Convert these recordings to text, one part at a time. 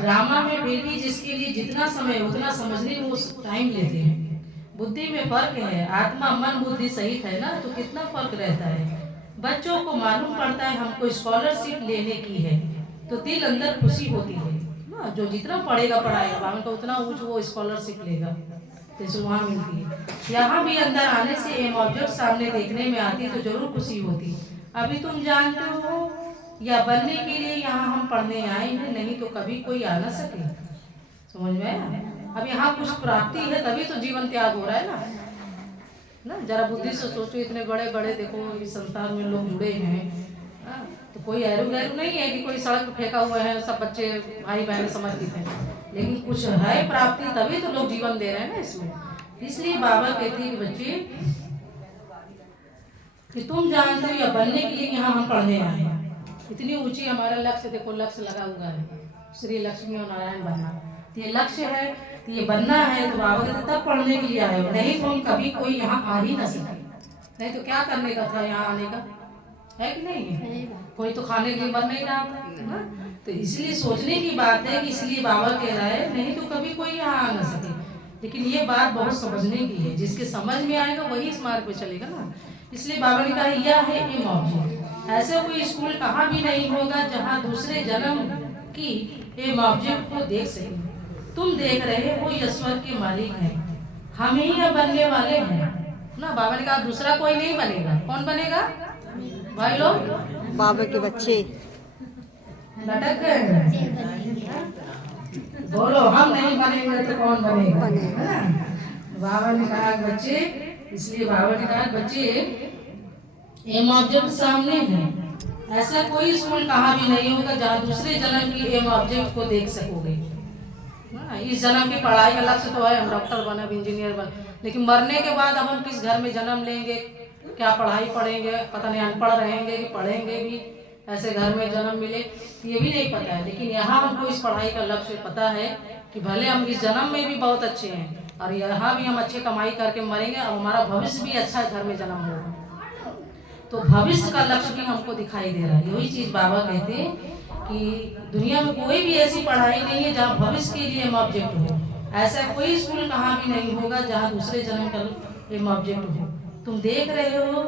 Drama में फिर भी जिसके लिए जितना समय उतना समझने में वो टाइम लेते हैं। बुद्धि में फर्क है, आत्मा मन बुद्धि सहित है ना, तो कितना फर्क रहता है। बच्चों को मालूम पड़ता है हमको स्कॉलरशिप लेने की है, तो दिल अंदर खुशी होती है ना। जो जितना पढ़ेगा पढ़ाएगा बावन का उतना ऊँच वो स्कॉलरशिप लेगा, तो वहाँ मिलती है। यहाँ भी अंदर आने से एम ऑब्जेक्ट सामने देखने में आती तो जरूर खुशी होती। अभी तुम जानते हो या बनने के लिए यहाँ हम पढ़ने आए हैं, नहीं तो कभी कोई आ ना सके। समझ में आया? अब यहाँ कुछ प्राप्ति है तभी तो जीवन त्याग हो रहा है ना। जरा बुद्धि से सोचो, इतने बड़े बड़े देखो इस संस्थान में लोग जुड़े हैं, तो कोई ऐरू गैरू नहीं है कि कोई सड़क पर फेंका हुआ है, सब बच्चे भाई बहन समर्पित हैं, लेकिन कुछ है प्राप्ति तभी तो लोग जीवन दे रहे हैं ना इसमें। इसलिए बाबा कहते हैं बच्चे कि तुम जानते हो या बनने के लिए यहाँ हम पढ़ने आए हैं। इतनी ऊंची हमारा लक्ष्य, देखो लक्ष्य लगा हुआ है, श्री लक्ष्मी और नारायण बनना। तो ये लक्ष्य है, तो ये बनना है, तो बाबा कहते तब पढ़ने के लिए आए हो, नहीं तो हम कभी कोई यहाँ आ ही ना सके। नहीं तो क्या करने का था यहाँ आने का, है कि नहीं है? कोई तो खाने के लिए बन नहीं रहा था। तो इसलिए सोचने की बात है कि इसलिए बाबा कह रहा है नहीं तो कभी कोई यहाँ आ ना सके। लेकिन ये बात बहुत समझने की है, जिसके समझ में आएगा वही इस मार्ग पे चलेगा ना। इसलिए बाबा ने कहा यह है एम ऑब्जेक्ट। ऐसा कोई स्कूल कहाँ भी नहीं होगा जहाँ दूसरे जन्म की एम ऑब्जेक्ट को देख सके। तुम देख रहे हो ईश्वर के मालिक हैं, हम ही यह बनने वाले हैं ना। बाबा ने कहा दूसरा कोई नहीं बनेगा। कौन बनेगा भाई लोग? बाबा के बच्चे लटक गए, बोलो हम नहीं बनेंगे तो कौन बनेगा? बाबा ने कहा बच्चे, इसलिए बाबा ने कहा बच्चे एम ऑब्जेक्ट सामने है। ऐसा कोई स्कूल कहाँ भी नहीं होगा जहाँ दूसरे जन्म की एम ऑब्जेक्ट को देख सकोगे। इस जन्म की पढ़ाई का लक्ष्य तो है हम डॉक्टर बने, इंजीनियर बने, लेकिन मरने के बाद अब हम किस घर में जन्म लेंगे, क्या पढ़ाई पढ़ेंगे, पता नहीं अनपढ़ रहेंगे कि पढ़ेंगे भी, ऐसे घर में जन्म मिले ये भी नहीं पता है। लेकिन यहाँ हमको इस पढ़ाई का लक्ष्य पता है कि भले हम इस जन्म में भी बहुत अच्छे हैं और यहाँ भी हम अच्छे कमाई करके मरेंगे, अब हमारा भविष्य भी अच्छा घर में जन्म होगा। तो भविष्य का लक्ष्य भी हमको दिखाई दे रहा है। यही चीज बाबा कहते हैं कि दुनिया में कोई भी ऐसी पढ़ाई नहीं है जहाँ भविष्य के लिए एम ऑब्जेक्ट हो। ऐसा कोई स्कूल कहाँ भी नहीं होगा जहाँ दूसरे जन्म का एम ऑब्जेक्ट हो। तुम देख रहे हो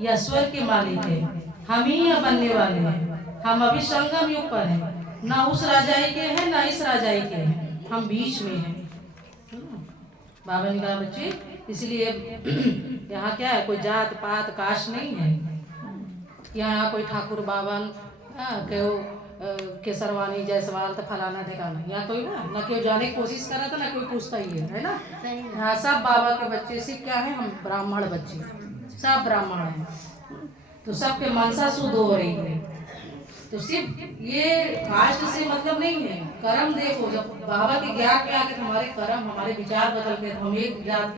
यह स्वर्ग के मालिक है, हम ही यह बनने वाले हैं। हम अभी संगम युग पर हैं, ना उस राजाई के हैं ना इस राजाई के हैं, हम बीच में हैं। बाबा ने कहा बच्चे इसलिए यहाँ क्या है, कोई जात पात कास्ट नहीं है। यहाँ कोई ठाकुर बावन केसरवानी जायसवाल तो फलाना ठिकाना, यहाँ कोई ना कोई जाने की कोशिश कर रहा था ना कोई पूछता ही है ना। यहाँ सब बाबा के बच्चे सिर्फ क्या है, हम ब्राह्मण बच्चे, सब ब्राह्मण हैं, तो सबके मनसा शुद्ध हो रही है। तो सिर्फ ये कास्ट से मतलब नहीं है, कर्म देखो। जब बाबा के ज्ञान में आके हमारे कर्म हमारे विचार बदल के हम एक जात